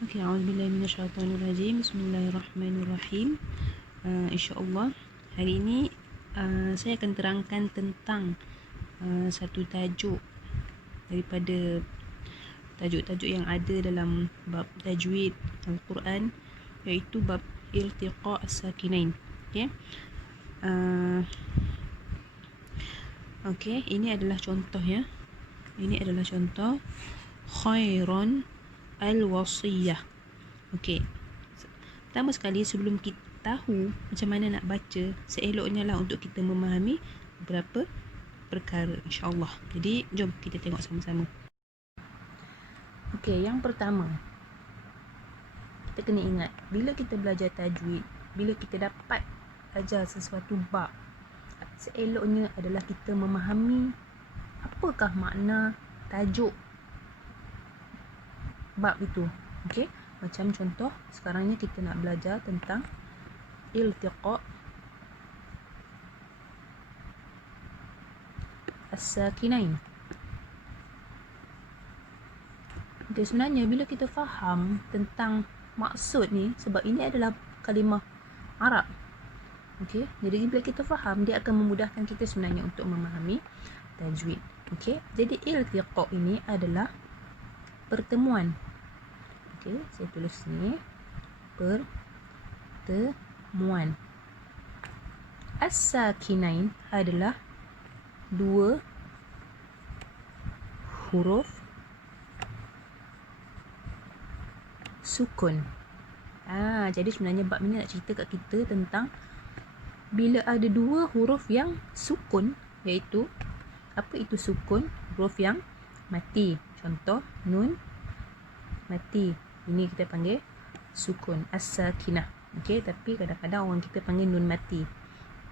Okey, a'udzubillahi minasyaitonirrajim. Bismillahirrahmanirrahim. InsyaAllah hari ini saya akan terangkan tentang satu tajuk daripada tajuk-tajuk yang ada dalam bab tajwid Al-Quran, iaitu bab iltiqa' as-sakinain. Okey, ini adalah contoh ya. Ini adalah contoh khairon al-wasiyah. Okey. Pertama sekali, sebelum kita tahu macam mana nak baca, seeloknya lah untuk kita memahami beberapa perkara, insya-Allah. Jadi, jom kita tengok sama-sama. Okey, yang pertama, kita kena ingat, bila kita belajar tajwid, bila kita dapat ajar sesuatu bab, seeloknya adalah kita memahami apakah makna tajuk bab itu. Okey, macam contoh sekarang ni kita nak belajar tentang iltiqa' as-sakinain. Okey, sebenarnya bila kita faham tentang maksud ni, sebab ini adalah kalimah Arab. Okey, jadi bila kita faham, dia akan memudahkan kita sebenarnya untuk memahami tajwid. Okey, jadi iltiqa' ini adalah pertemuan. Okey, saya tulis ni pertemuan. As-sakinain adalah dua huruf sukun. Jadi sebenarnya bab ni nak cerita kat kita tentang bila ada dua huruf yang sukun, iaitu apa itu sukun? Huruf yang mati. Contoh nun mati. Ini kita panggil sukun as-sakinah. Okey, tapi kadang-kadang orang kita panggil nun mati.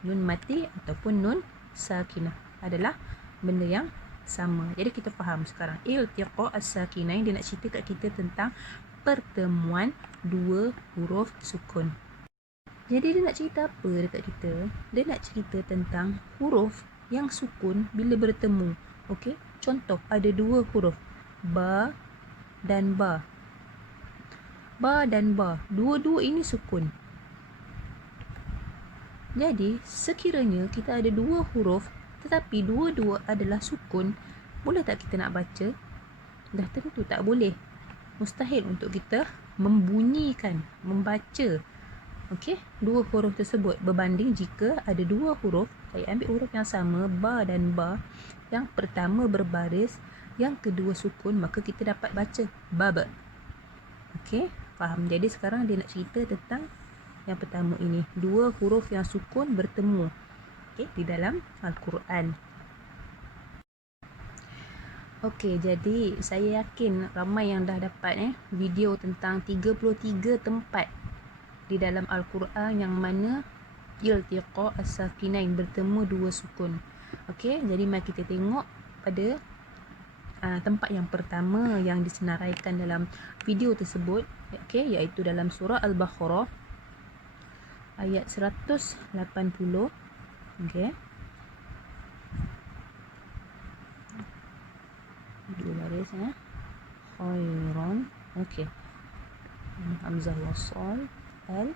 Nun mati ataupun nun sakinah adalah benda yang sama. Jadi kita faham sekarang iltiqa' as-sakinain, dia nak cerita kat kita tentang pertemuan dua huruf sukun. Jadi dia nak cerita apa dekat kita? Dia nak cerita tentang huruf yang sukun bila bertemu. Okey, contoh ada dua huruf, ba dan ba. Ba dan ba, dua-dua ini sukun. Jadi sekiranya kita ada dua huruf tetapi dua-dua adalah sukun, boleh tak kita nak baca? Dah tentu tak boleh. Mustahil untuk kita membunyikan, membaca, okey, dua huruf tersebut. Berbanding jika ada dua huruf, saya ambil huruf yang sama, ba dan ba, yang pertama berbaris, yang kedua sukun, maka kita dapat baca baba. Okey, faham? Jadi sekarang dia nak cerita tentang yang pertama ini, dua huruf yang sukun bertemu, okey, di dalam Al-Quran. Okey, jadi saya yakin ramai yang dah dapat video tentang 33 tempat di dalam Al-Quran yang mana iltiqa' as-sakinain, bertemu dua sukun. Okey, jadi mari kita tengok pada tempat yang pertama yang disenaraikan dalam video tersebut, okey, iaitu dalam surah Al-Baqarah ayat 180. Okey, dua baris khairan. Okey, hamzah wasal al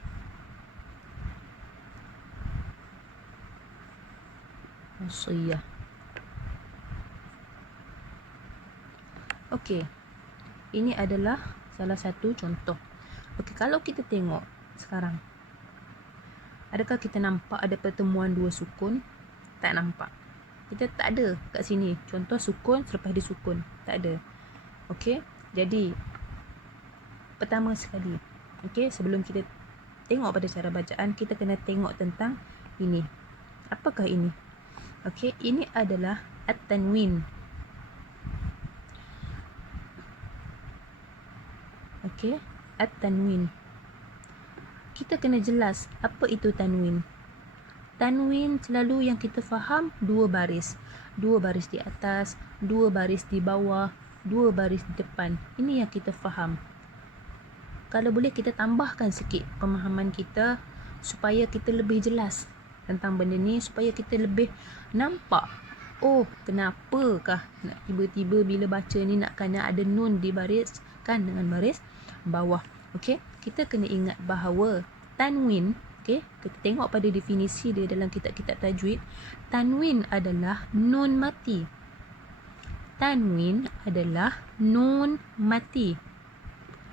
wasiyah. Okey, ini adalah salah satu contoh. Okey, kalau kita tengok sekarang, adakah kita nampak ada pertemuan dua sukun? Tak nampak. Kita tak ada kat sini contoh sukun selepas dia sukun, tak ada. Okey, jadi pertama sekali, okey, sebelum kita tengok pada cara bacaan, kita kena tengok tentang ini. Apakah ini? Okey, ini adalah at-tanwin. Okey, at-tanwin. Kita kena jelas apa itu tanwin. Tanwin selalu yang kita faham dua baris. Dua baris di atas, dua baris di bawah, dua baris di depan. Ini yang kita faham. Kalau boleh kita tambahkan sikit pemahaman kita supaya kita lebih jelas tentang benda ni, supaya kita lebih nampak, oh kenapakah nak tiba-tiba bila baca ni nak kena ada nun dibariskan dengan baris bawah. Okey, kita kena ingat bahawa tanwin, okey, kita tengok pada definisi dia dalam kitab-kitab tajwid, tanwin adalah nun mati. Tanwin adalah nun mati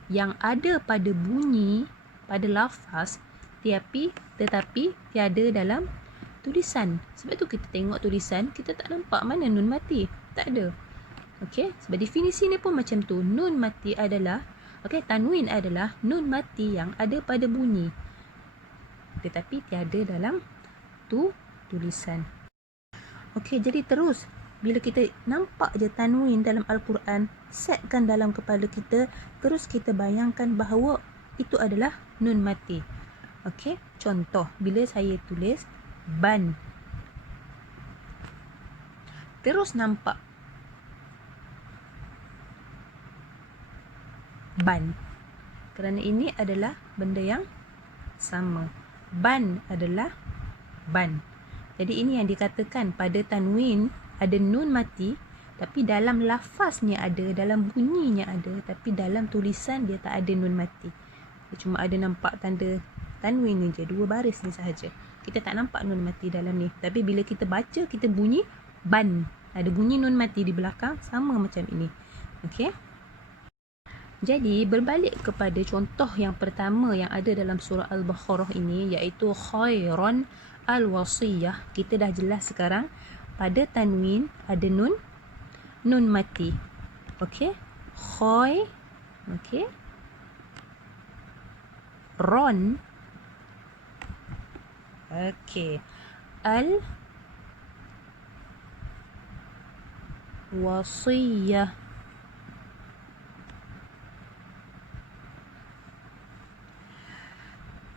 yang ada pada bunyi, pada lafaz, tetapi tiada dalam tulisan. Sebab tu kita tengok tulisan, kita tak nampak mana nun mati. Tak ada. Okey, sebab definisi ni pun macam tu. Nun mati adalah, okey, tanwin adalah nun mati yang ada pada bunyi, tetapi tiada dalam tulisan. Okey, jadi terus bila kita nampak je tanwin dalam Al-Quran, setkan dalam kepala kita, terus kita bayangkan bahawa itu adalah nun mati. Okey, contoh bila saya tulis ban, terus nampak ban, kerana ini adalah benda yang sama. Ban adalah ban. Jadi ini yang dikatakan pada tanwin ada nun mati, tapi dalam lafaznya ada, dalam bunyinya ada, tapi dalam tulisan dia tak ada nun mati. Dia cuma ada nampak tanda tanwin ni je, 2 baris ni sahaja. Kita tak nampak nun mati dalam ni. Tapi bila kita baca, kita bunyi ban, ada bunyi nun mati di belakang, sama macam ini. Okey. Jadi berbalik kepada contoh yang pertama yang ada dalam surah Al-Baqarah ini, iaitu khairan al-wasiyah. Kita dah jelas sekarang pada tanwin ada nun mati. Okey, khai, okey, ron, okey, al wasiyah.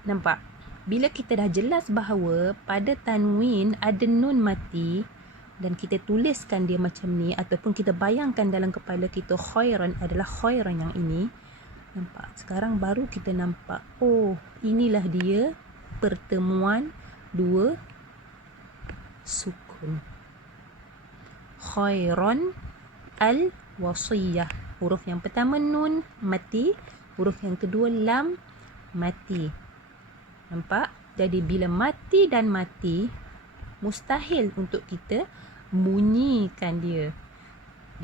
Nampak? Bila kita dah jelas bahawa pada tanwin ada nun mati dan kita tuliskan dia macam ni, ataupun kita bayangkan dalam kepala kita khairan adalah khairan yang ini, nampak? Sekarang baru kita nampak, oh, inilah dia pertemuan 2 sukun. Khairan al-wasiyah. Huruf yang pertama nun mati, huruf yang kedua lam mati. Nampak? Jadi bila mati dan mati, mustahil untuk kita bunyikan dia.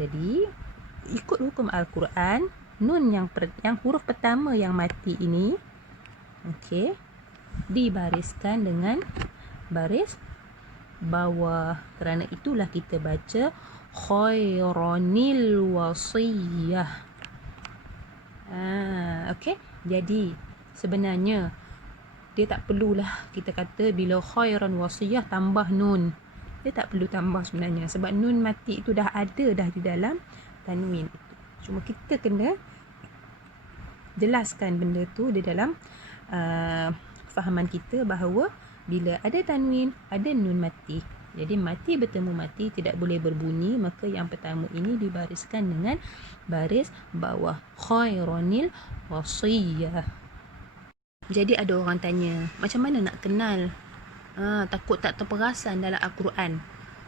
Jadi ikut hukum Al-Quran, nun yang huruf pertama yang mati ini, okey, dibariskan dengan baris bawah. Kerana itulah kita baca khairanil wasiyah. Okey. Jadi sebenarnya dia tak perlulah kita kata bila khairan wasiyah tambah nun. Dia tak perlu tambah sebenarnya, sebab nun mati itu dah ada dah di dalam tanwin itu. Cuma kita kena jelaskan benda tu di dalam fahaman kita bahawa bila ada tanwin, ada nun mati. Jadi mati bertemu mati tidak boleh berbunyi, maka yang pertama ini dibariskan dengan baris bawah. Khairanil wasiyah. Jadi ada orang tanya, macam mana nak kenal? Takut tak terperasan dalam Al-Quran,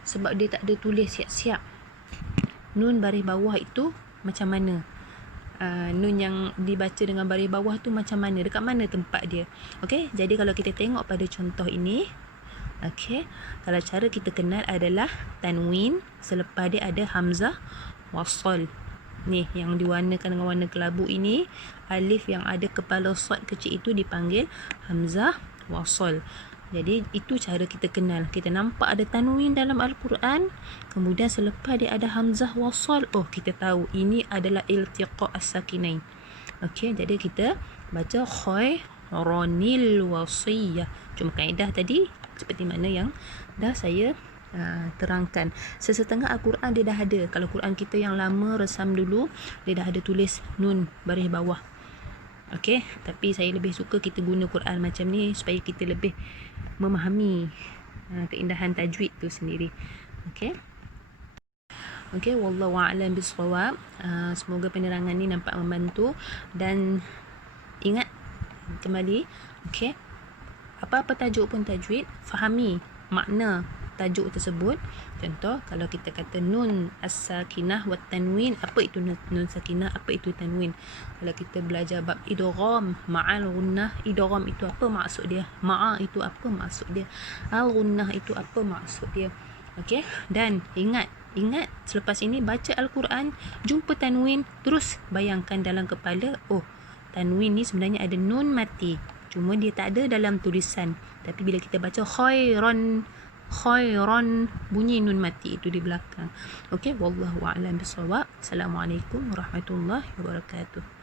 sebab dia tak ada tulis siap-siap. Nun baris bawah itu macam mana? Nun yang dibaca dengan baris bawah tu macam mana? Dekat mana tempat dia? Okey, jadi kalau kita tengok pada contoh ini, okey, kalau cara kita kenal adalah tanwin selepas dia ada hamzah wasal. Ni yang diwarnakan dengan warna kelabu ini, alif yang ada kepala sad kecil itu dipanggil hamzah wasal. Jadi itu cara kita kenal. Kita nampak ada tanwin dalam Al-Quran, kemudian selepas dia ada hamzah wasal, oh kita tahu ini adalah iltiqa as-sakinain. Okey, jadi kita baca khairanil wasiyah. Cuma kaedah tadi seperti mana yang dah saya terangkan. Sesetengah Al-Quran dia dah ada. Kalau Quran kita yang lama resam dulu, dia dah ada tulis nun baris bawah. Okey, tapi saya lebih suka kita guna Quran macam ni supaya kita lebih memahami keindahan tajwid tu sendiri. Okey. Okey, wallahu a'lam bissawab. Semoga penerangan ni nampak membantu, dan ingat kembali, okey, apa-apa tajuk pun tajwid, fahami makna tajuk tersebut. Contoh, kalau kita kata nun as-sakinah wa tanwin, apa itu nun sakinah, apa itu tanwin? Kalau kita belajar bab idgham ma'al gunnah, idgham itu apa maksud dia? Ma'a itu apa maksud dia? Al-gunnah itu apa maksud dia? Okey, dan ingat selepas ini baca Al-Quran, jumpa tanwin, terus bayangkan dalam kepala, oh, tanwin ni sebenarnya ada nun mati, cuma dia tak ada dalam tulisan, tapi bila kita baca khairan, bunyi nun mati itu di belakang. Okey, wallahu a'lam bissawab. Assalamualaikum warahmatullahi wabarakatuh.